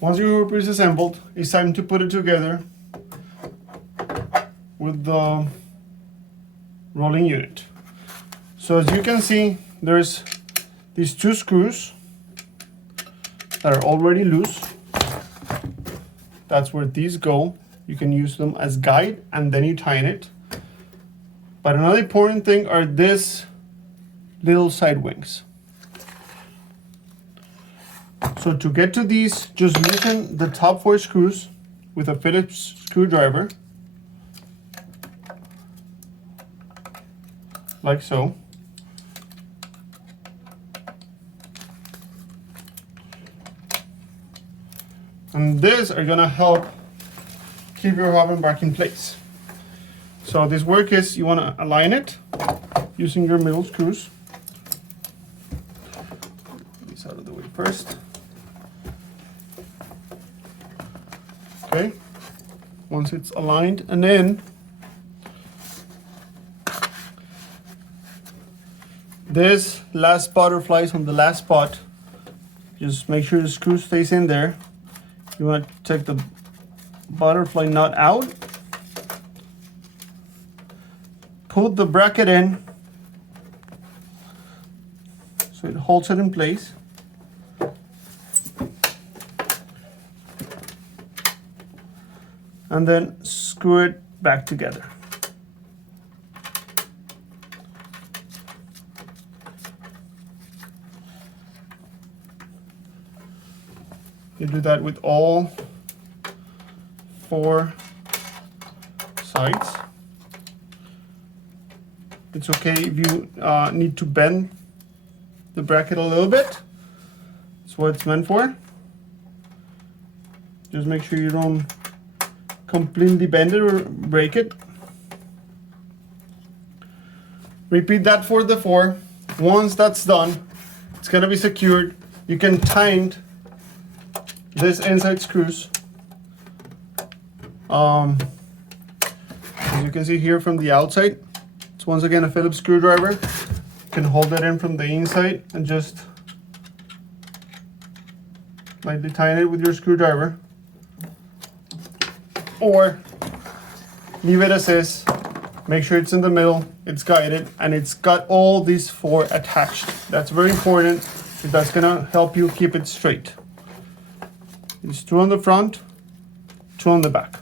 Once your hooper is assembled, it's time to put it together with the rolling unit. So as you can see, there's these two screws that are already loose. That's where these go. You can use them as guide and then you tighten it. But another important thing are these little side wings. So to get to these, just loosen the top 4 screws with a Phillips screwdriver, like so. And these are gonna help keep your oven back in place. So this work is, you wanna align it using your middle screws. Get these out of the way first. Okay, once it's aligned and in, this last butterfly is on the last spot. Just make sure the screw stays in there. You want to take the butterfly nut out, put the bracket in so it holds it in place. And then screw it back together. You do that with all 4 sides. It's okay if you need to bend the bracket a little bit. That's what it's meant for. Just make sure you don't completely bend it or break it. Repeat that for the 4. Once that's done, it's gonna be secured. You can tighten these inside screws. As you can see here from the outside, it's once again a Phillips screwdriver. You can hold it in from the inside and just lightly tighten it with your screwdriver. Or leave it as is. Make sure it's in the middle, it's guided, and it's got all these 4 attached. That's very important. That's gonna help you keep it straight. It's 2 on the front, 2 on the back.